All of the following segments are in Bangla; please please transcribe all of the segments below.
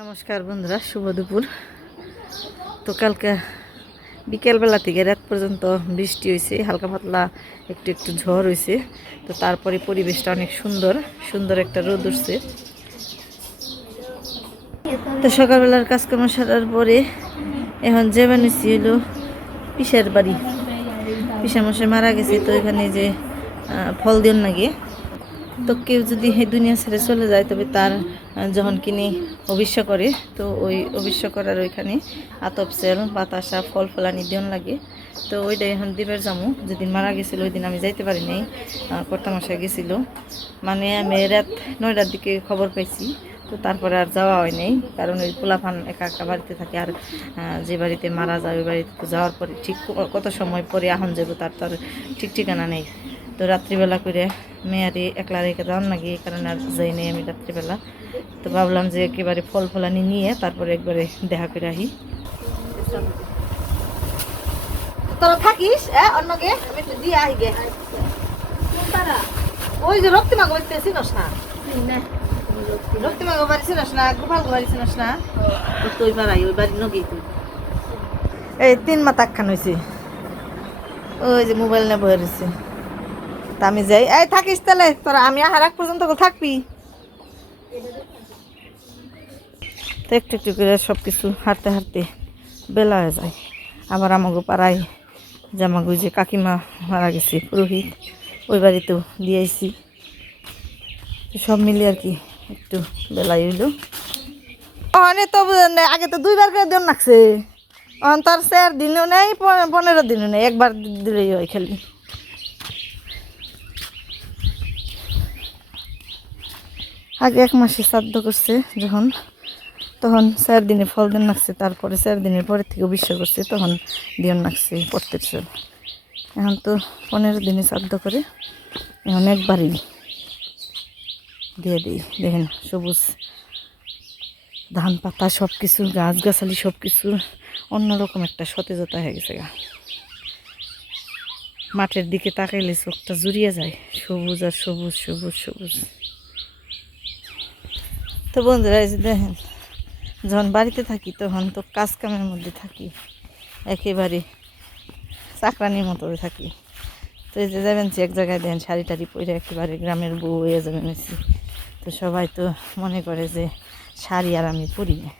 নমস্কার বন্ধুরা, শুভ দুপুর। তো কালকে বিকেলবেলা থেকে রাত পর্যন্ত বৃষ্টি হয়েছে, হালকা পাতলা একটু একটু ঝড় হয়েছে। তো তারপরে পরিবেশটা অনেক সুন্দর সুন্দর একটা রোদ উঠছে। তো সকালবেলার কাজকর্ম সারার পরে এখন যাবেন হয়েছি হলো পিসের বাড়ি। পিসামশাই মারা গেছে, তো এখানে যে ফল দিন লাগে। তো কেউ যদি এই দুনিয়া ছেড়ে চলে যায়, তবে তার যখন কিনে অবিশ্ব করে, তো ওই অবিশ্ব করার ওইখানে আতপ সেল বাতাসা ফল ফলানি দিন লাগে। তো ওইটাই এখন দিবের যামু। যেদিন মারা গেছিল ওই দিন আমি যাইতে পারি নাই, কর্তামশাই গেছিল। মানে আমি রাত 9টার দিকে খবর পাইছি, তো তারপরে আর যাওয়া হয় নাই। কারণ ওই পোলাপান একা একা বাড়িতে থাকে, আর যে বাড়িতে মারা যায় ওই বাড়িতে তো যাওয়ার পরে ঠিক কত সময় পরে আহন যাবো তার তো আর ঠিক ঠিকানা নেই। তো রাত্রিবেলা করে মেয়ারে একলা রেখে যাওয়ার নাকি, এই কারণে আর যাই নাই আমি রাত্রিবেলা। তো ভাবলাম যে একেবারে ফল ফলানি নিয়ে তারপরে একবারে দেখা করে আহি। তোরা থাকিস অন্যকে আমি একটু দিয়ে আহি গে। ওই যে রক্তিমা গোবাড়িতে চিনস না? রক্তিমা গোবাড়ি চিনস না? গোপাল গোবাড়ি চিনস না? তো ওই বাড়াই ওই বাড়ির নগী তুই। এই 3 মাথা খান হয়েছে। ওই যে মোবাইল নিয়ে বয়ে রয়েছে। তা আমি যাই। এই থাকিস তাহলে, তোরা আমি আহার আগ পর্যন্ত থাকবি। তো একটু একটু করে সব কিছু হাঁটতে হাঁটতে বেলা হয়ে যায়। আবার আমাকে পাড়ায় যে আমাকে যে কাকিমা মারা গেছে পুরোহিত, ওই বাড়িতেও দিয়ে আইসি। সব মিলিয়ে আর কি একটু বেলাই হইল। অনেক তো আগে তো 2বার করে দিন লাগছে, অন্তর 4 দিনও নেই 15 দিনও নেই, একবার দিলেই হয় খালি। আগে 1 মাসে শ্রাদ্ধ করছে যখন, তখন 4 দিনে ফল দিন লাগছে। তারপরে 4 দিনের পরে থেকে বিশ্বাস করছে, তখন দিন লাগছে প্রত্যেক সাল। এখন তো 15 দিনে শ্রাদ্ধ করে, এখন একবারই দিয়ে দিই। দেখেন সবুজ ধান পাতা সব কিছু, গাছগাছালি সব কিছু অন্যরকম একটা সতেজতা হয়ে গেছে গা। মাঠের দিকে তাকাইলে চোখটা জুড়িয়ে যায়, সবুজ আর সবুজ সবুজ সবুজ। তো বন্ধুরা, এই যে দেখেন, যখন বাড়িতে থাকি তখন তো কাজ কামের মধ্যে থাকি, একেবারে চাকরানির মতো থাকি। তো এই যে যাবেন এক জায়গায় দেন শাড়ি টাড়ি পরে একেবারে গ্রামের বউ হয়ে যাবেন হয়েছি। তো সবাই তো মনে করে যে শাড়ি আর আমি পরি না,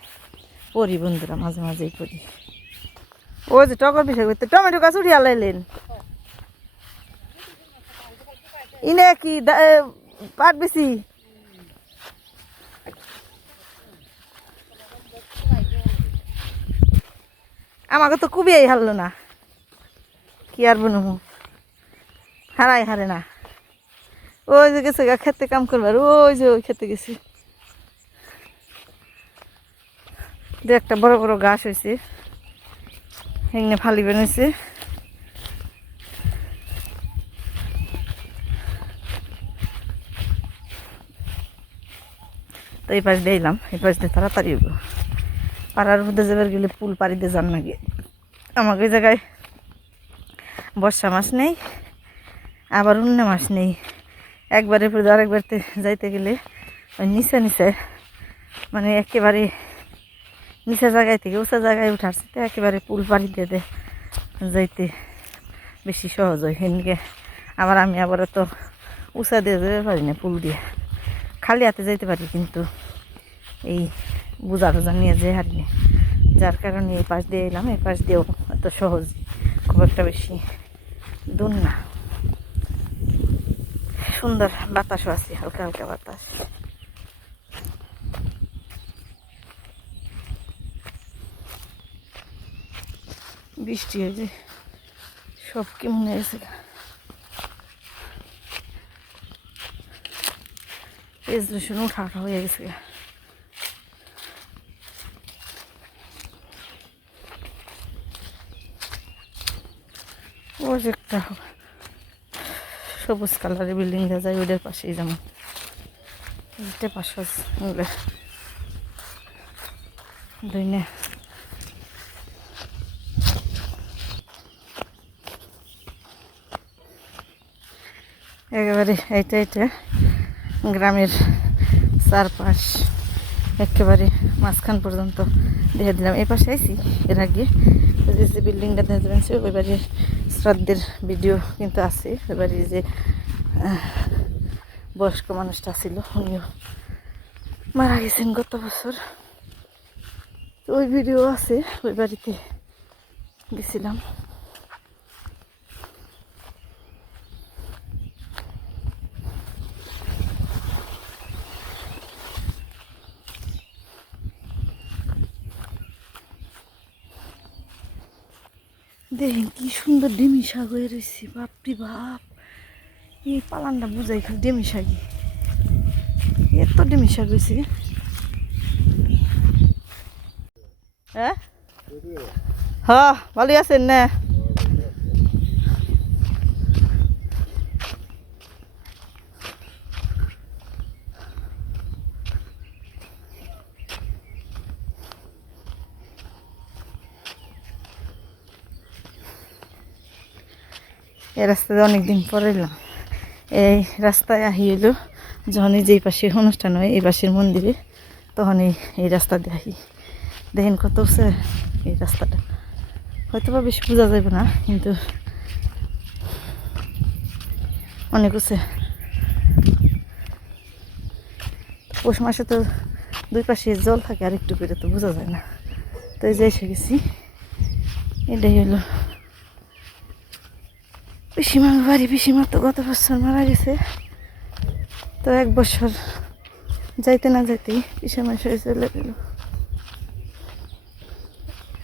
পরি বন্ধুরা, মাঝে মাঝেই পরি। ওই যে টগর পিঠা করতে টমেটো গাছ উঠিয়ে লাইলেন, ইনে কি পাট বেশি? আমাকে তো কুবিয়াই হারলো না, কি আর বলবো, হারাই হারে না। ওই যে গেছে গা খেতে কাম করবার, ওই যে ওই খেতে গেছি। দু একটা বড় বড় গাছ হয়েছে, এখানে ফালি বেরোইছে। তো এই পাশ দিয়ে এলাম, এই পাশ দিয়ে তাড়াতাড়ি পাড়ার মধ্যে যাবার গেলে পুল পাড়ি দিয়ে যান নাকি। আমাকে ওই জায়গায় বর্ষা মাছ নেই, আবার অন্য মাছ নেই। একবারের পরে আরেকবারতে যাইতে গেলে ওই নিচে নিচে, মানে একেবারে নিচে জায়গায় থেকে উঁচা জায়গায় উঠাচ্ছে, তো একেবারে পুল পাড়ি দিয়ে যাইতে বেশি সহজ হয়। সেদিকে আবার আমি আবার তো উঁচা দিয়ে যেতে পারি না, পুল দিয়ে খালি হাতে যাইতে পারি, কিন্তু এই বোঝা টোজা নিয়ে যেতে পারি না। যার কারণে এই পাশ দিয়ে এলাম, এই পাশ দিয়েও এত সহজ, খুব একটা বেশি দূর না। সুন্দর বাতাসও আছে, হালকা হালকা বাতাস। বৃষ্টি হয়েছে, সব কেমন হয়েছে, পেঁয়াজ রসুন উঠা উঠা হয়ে গেছে। ওই যে একটা সবুজ কালারের বিল্ডিং দেখা যায়, ওইটার পাশেই যেমন পাশে দুই না। একেবারে এইটা গ্রামের চারপাশ, একেবারে মাঝখান পর্যন্ত দেখে দিলাম। এই পাশে আইছি এর আগে, যে বিল্ডিংটা দেখা যাবেন ওই বাড়ির শ্রাদ্ধের ভিডিও কিন্তু আছে। ওই বাড়ির যে বয়স্ক মানুষটা ছিল উনিও মারা গেছেন গত বছর, তো ওই ভিডিও আছে। ওই বাড়িতে গেছিলাম। দেখেন কি সুন্দর ডিমি শাক হয়ে রয়েছে, বাপরি বাপ। এই পালানটা বুঝাই খালি ডিমি শাকই, এত ডিমি শাক হয়েছে। হ্যাঁ হ্যাঁ ভালোই আছেন না? এই রাস্তাতে অনেকদিন পরে এলাম। এই রাস্তায় আহি এলো যখন যেই পাশে অনুষ্ঠান হয় এই পাশের মন্দিরে, তখন এই রাস্তা দিয়ে আহি। দেখেন কত উঁচু এই রাস্তাটা, হয়তো বা বেশি বোঝা যাবে না, কিন্তু অনেক উঁচু। পৌষ মাসে তো দুই পাশে জল থাকে, আর একটু করে তো বোঝা যায় না। তো এই যে এসে গেছি, এটাই হলো পিসিমার বাড়ি। পিসিমা তো গত বছর মারা গেছে, তো এক বছর যাইতে না যাইতেই পিসিমার সরে চলে গেল।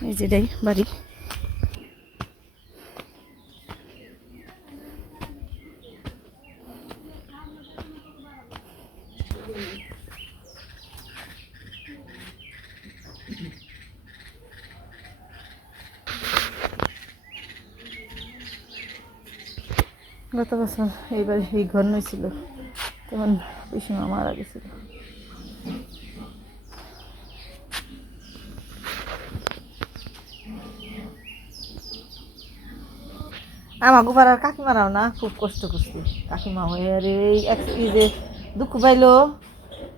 এই যেটাই বাড়ি। গত বছর এইবার এই ঘর নইছিল, তখন পিসিমা মারা গেছিল। আমাকে পাড়ার কাকিমারাও না খুব কষ্ট করছে। কাকিমা হয়ে আর এই যে দুঃখ পাইলো,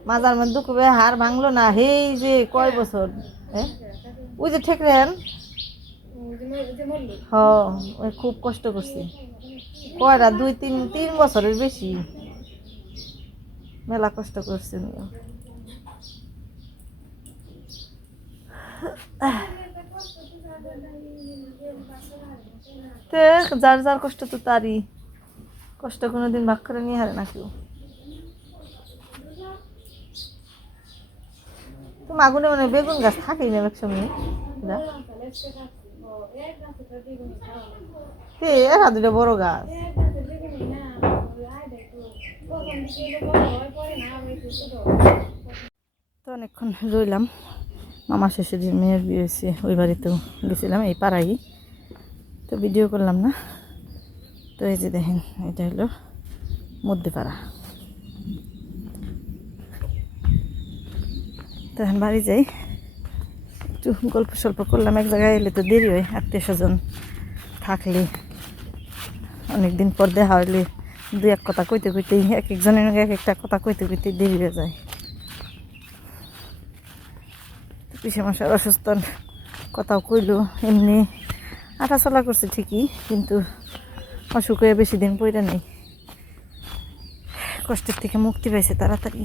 মাজার মধ্যে দুঃখ পাই, হাড় ভাঙলো না। সেই যে কয় বছর, ওই যে ঠেকরেন, ওই খুব কষ্ট করছে। কয়টা 2-3 বছরের বেশি, মেলা কষ্ট করছে। যার যার কষ্ট তো তারই, কষ্ট কোনোদিন ভাগ করে নিয়ে হারে না কেউ। তো আগুনে মানে বেগুন গাছ থাকেই না একসঙ্গে, এরা দুটা বড় গাছ। তো অনেকক্ষণ রইলাম। মামা শ্বশুরের মেয়ের বিয়ে হয়েছে, ওই বাড়িতেও গেছিলাম, এই পাড়াই। তো ভিডিও করলাম না। তো এই যে দেখেন, এটা হলো মধ্যপাড়া। তো এখন বাড়ি যাই, একটু গল্প সল্প করলাম। এক জায়গায় এলে তো দেরি হয়, আত্মীয় স্বজন থাকলে অনেকদিন পর দেখা হইলে দু এক কথা কইতে কইতেই, এক একজনের এক একটা কথা কইতে কইতে দেরি হয়ে যায়। পিসে মাসের অসুস্থ কথাও কইলো, এমনি আটা চলা করছে ঠিকই, কিন্তু অসুখ হয়ে বেশি দিন পইরা নেই, কষ্টের থেকে মুক্তি পাইছে তাড়াতাড়ি।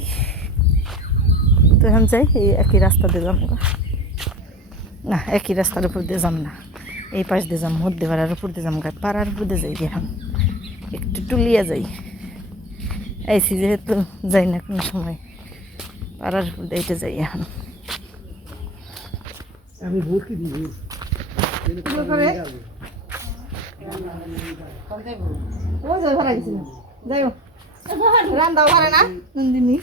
তো এখন যাই, এই একই রাস্তা দিয়ে যাম না, একই রাস্তার উপর দিয়ে যাম না, এই পাশ দিয়ে যাম, মধ্যে পাড়ার উপর দিয়ে যাম, পাড়ার উপর দিয়ে যাই। এখন একটু টুলিয়া যাই, আইসি যেহেতু যাই না কোনো সময়, পাড়ার উপর দিয়ে এটা যাই। এখন আমি ভর্তি দিই রান্না পারে না নন্দিনী,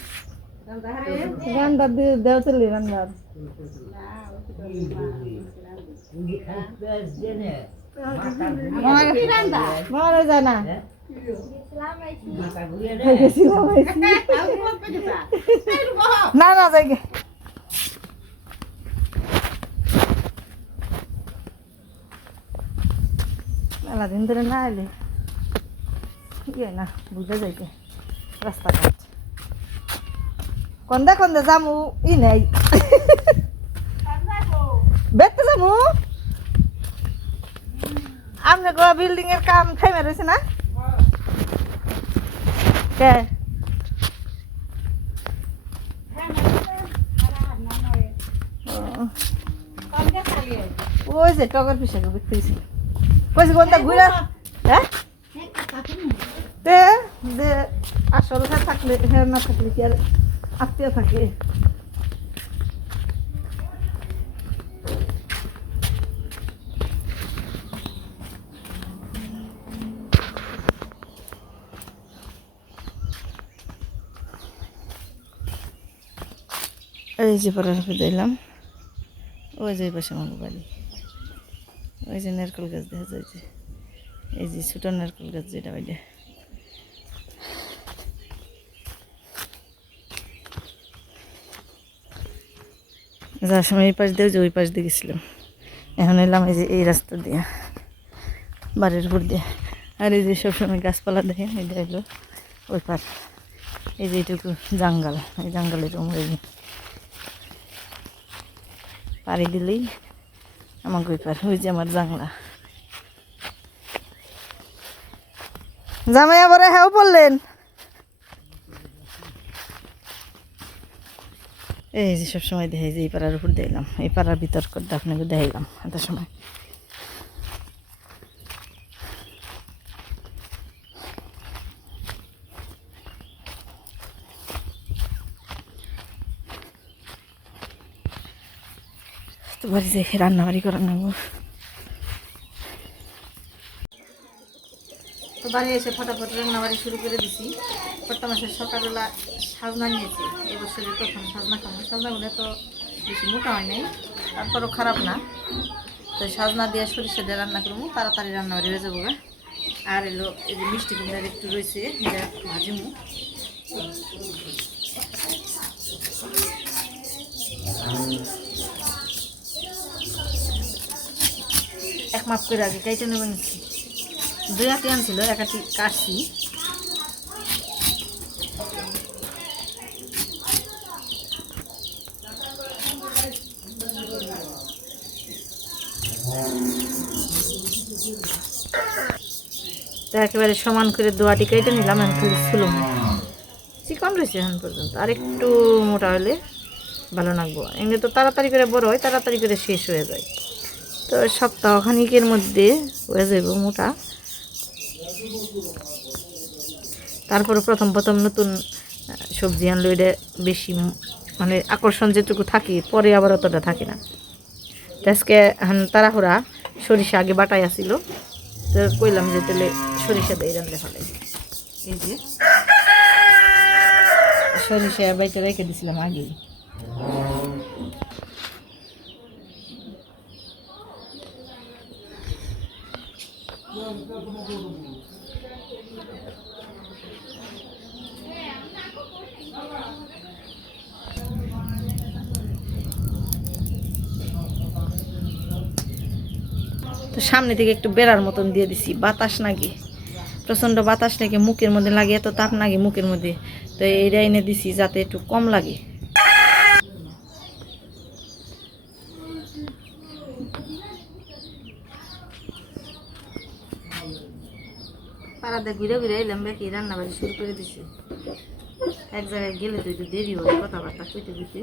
রান্না দেওয়া চলি রান্নার যায় না। না না যাই গে, মেলা দিন ধরে না এলে ইয়ে না বুঝে যাইতে রাস্তাঘাট কন্দে যামু ই নেই বেতে যামু আপনার বিল্ডিং এর কাম থাইমে রয়েছে না কে ওই যে টগর পিসা দেখতেছি কইছি কোনটা ঘুরা হ্যাঁ তে যে আসল হ্যাঁ থাকলে হ্যাঁ না থাকলে কি আর আত্মীয় থাকে এই যে পড়ার দিলাম ওই যে পাশে আমার বাড়ি ওই যে নারকেল গাছ দেখা যায় যে এই যে ছোট নারকেল গাছ যেটা ওইটা যার সময় এই পাশ দিয়ে যে ওই পাশ দিয়ে গেছিলাম এখন এলাম এই যে এই রাস্তা দিয়ে বাড়ির উপর দিয়ে আর এই যে সবসময় গাছপালা দেখে এটা হলো ওই পাশ এই যে এইটুকু জঙ্গল এই জঙ্গলের উমরে পাড়ি দিলেই আমাকে ওই পার ওই যে আমার জাংলা জামাই আবার হ্যাঁ বললেন এই যে সবসময় দেখে যে এই পাড়ার উপর দেখলাম এই পাড়ার ভিতর করতে আপনাকে দেখাইলাম এত সময় তো বাড়ি দেখে রান্নাবাড়ি করা নেবো তো বাড়ি এসে ফটাফট রান্নাবাড়ি শুরু করে দিছি প্রত্যেক মাসের সকালবেলা সাজনা নিয়েছি এবছরের প্রথম সাজনা খাবো সাজনাগুলো তো বেশি মোটা হয় নাই তারপরও খারাপ না তো সাজনা দিয়ে সরিষা দিয়ে রান্না করবো তাড়াতাড়ি রান্নাবাড়ি হয়ে যাবো আর এলো এই যে মিষ্টি কুমড়ার একটু রয়েছে এটা ভাজিমু এক মাপ করে আগে কাইটে নেব নিচ্ছি 2 আটি আনছিল 1 আটি কাটছি একেবারে সমান করে 2 আটি কেটে নিলাম আমি খালি ছিল চিকন রয়েছে এখন পর্যন্ত আর একটু মোটা হলে ভালো লাগবো এমনি তো তাড়াতাড়ি করে বড় হয় তাড়াতাড়ি করে শেষ হয়ে যায় তো সপ্তাহখানিকের মধ্যে হয়ে যাব মোটা তারপরে প্রথম নতুন সবজি আনলো এটা বেশি মানে আকর্ষণ যেটুকু থাকে পরে আবার অতটা থাকে না আজকে তাড়াহুড়া সরিষা আগে বাটাই আসিল তো কইলাম যে তাহলে সরিষা দিয়ে রান্না ফেলে এই যে সরিষা বাইতে রেখে দিয়েছিলাম আগেই তো সামনে থেকে একটু বেড়ার মতন দিয়ে দিছি বাতাস নাকি প্রচণ্ড বাতাস নাকি মুখের মধ্যে লাগে এত তাপ নাকি মুখের মধ্যে তো এইটা এনে দিছি যাতে একটু কম লাগে পাড়াতে ঘুরে ঘুরে এলাম বেশি রান্নাবাড়ি শুরু করে দিছি এক জায়গায় গেলে তো একটু দেরি হবে কথাবার্তা কইতে দিতে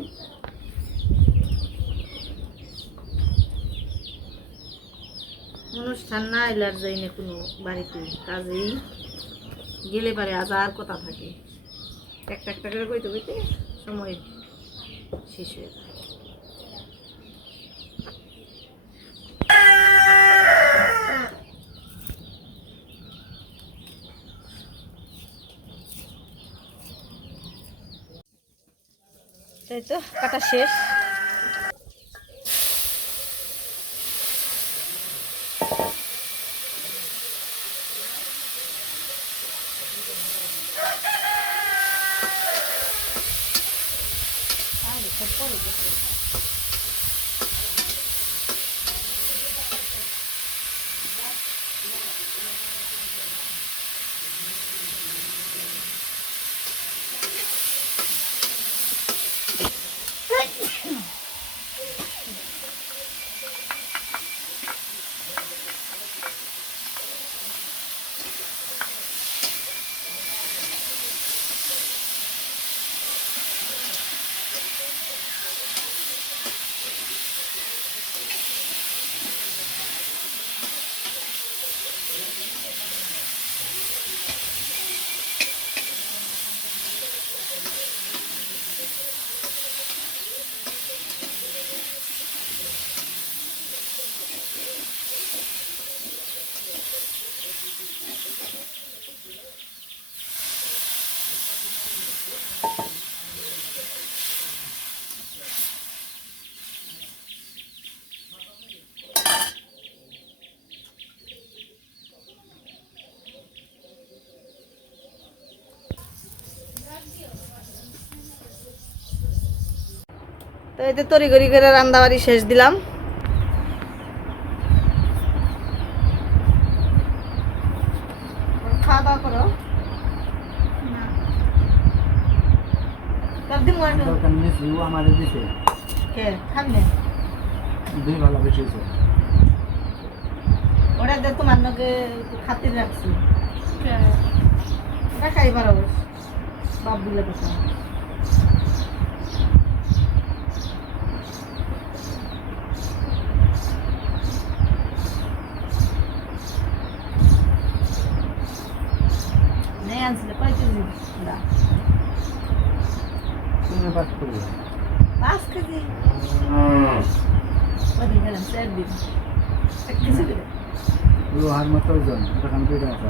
অনুষ্ঠান না এলে আর যাই না কোনো বাড়িতে কাজেই গেলে পারে আজ আর কথা থাকে একটা করে কইতে কইতে সময় শেষ হয়ে যায় তাই তো কাটা শেষ তো এই যে তড়িঘড়ি করে রান্নাবাড়ি শেষ দিলাম। খাওয়া দাওয়া করো না তার দিন দরকার নেই ও আমাদের দিছে কে খাবে দুই ভালো বেশি হয়েছে ওরা যে তোমার নকে খাতির রাখছি কে ওটা খাই পারো বাপ দিলে কথা নেই আনছিলে কয় কেজি না তুমি পাস করবে 5 কেজি ওদিন গেলাম 4 দিন 1 কেজি করে লোহার মতো ওজন ওখান থেকে আসা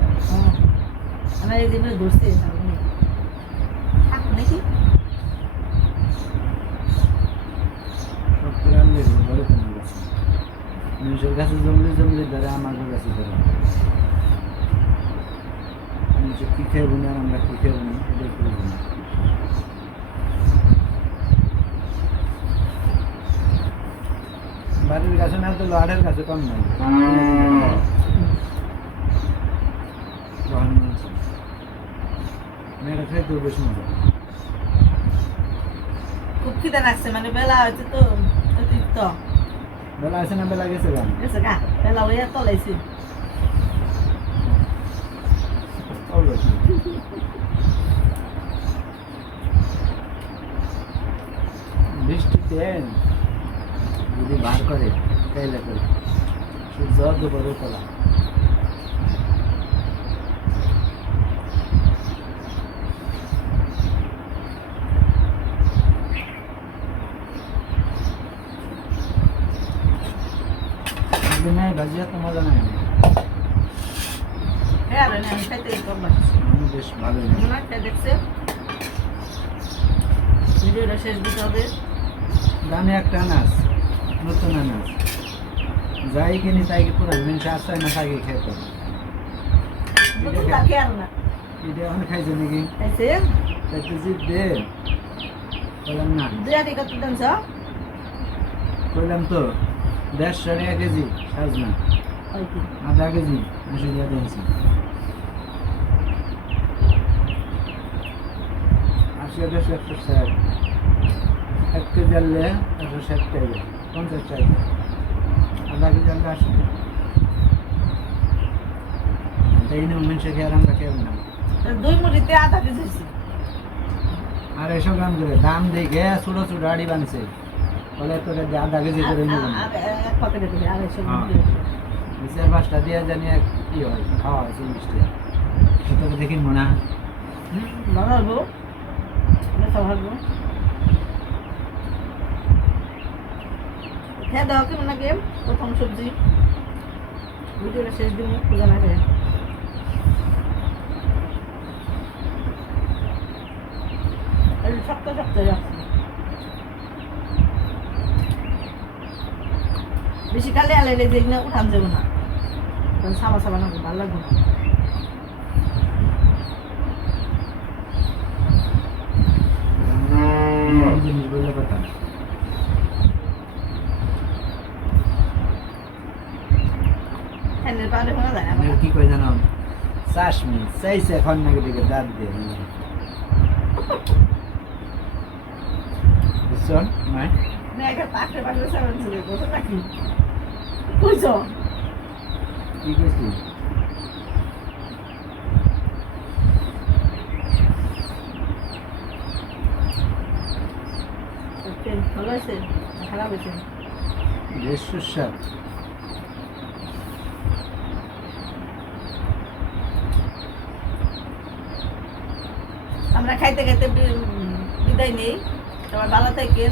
আমার এই দিনে ধরছে নাকি সব প্রাণীর বড় কমে গেছে মানুষের কাছে জমলে জমলে ধরে আমার কাছে ধরে মানুষে কি খেয়ে না আমরা কি খেয়ে না এটাই করবো না বাড়ির কাছে না তো লোহারের কাছে কম নাই লোহার মানুষ মেয়েরা খেতে বেশি মজা খুব খিদে লাগছে মানে বেলা হয়েছে তো অতিরিক্ত বেলা আছে না বেলা গেছে গান গেছে গা বেলা হইয়া তলাইছি বৃষ্টিতে যদি বার করে কাইলে করে সূর্য বড় কলা নাই ভাজিয়া তো মজা নাই হ্যাঁ আর আমি খাইতে করলাম আমি বেশ ভালো মনে একটা দেখছে ভিডিওটা শেষ দিতে হবে দামে একটা আনাস নতুন আনাস যাই কিনি তাই কি পুরান মানুষ আসতে না তাকে খেতে নতুন তাকে আর না এটা এখন খাইছে নাকি খাইছে একটু জিপ দে বললাম না দুয়ারি কত দাম ছ কইলাম তো 150 টাকা কেজি সাজনা ওই কি আধা কেজি মসুরিয়া দিয়েছি 80 160 1 কেজি আনলে 160 টাকা 50 টাকা আধা কেজি আনলে 80 টাকা তাই না মানুষে খেয়ে আমরা খেয়ে না দুই মুড়িতে আধা কেজি হয়েছে আর এসব গ্রাম করে দাম দেখে ছোট ছোট আড়ি বানছে বলে তো আধা কেজি করে নিব না এক পকেটে দিলে আড়াইশো হ্যাঁ। বিচার 5টা দিয়ে জানি এক কি হয় খাওয়া হয় 40 টাকা সেটা দেখি মনে হয় ভালো হবো মেথা ভাববো খেয়ে দাও কেমন লাগে প্রথম সবজি ভিডিওটা শেষ দিন পূজা না খেয়ে শক্ত শক্ত যাচ্ছে বেশি কালে আলাইলে যে না উঠান যাবো না সাবা সাবা না ভালো লাগবে না জিনিস বললে কথা ফ্যানের পাউডার শোনা যায় না আমি কি কই জানো চাশমি চাইছে এখন নাকি দিকে দাঁত দিয়ে বুঝছেন নাই মেয়েকে পাশে পাশে সেভেন ছিল বসে থাকি বুঝছো কি কইছি ভালো আছে খারাপ হয়েছে বেশ সুস্বাদ আমরা খাইতে খাইতে বিদায় নেই সবাই ভালো থাকেন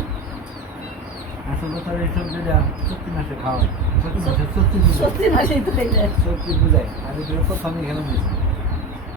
আসল কথা এইসব যেটা সত্যি মাসে খাওয়া হয় সত্যি মাসে সত্যি সত্যি মাসেই তো খাইতে সত্যি বুঝায় আর এটা প্রথমে খেলাম হয়েছে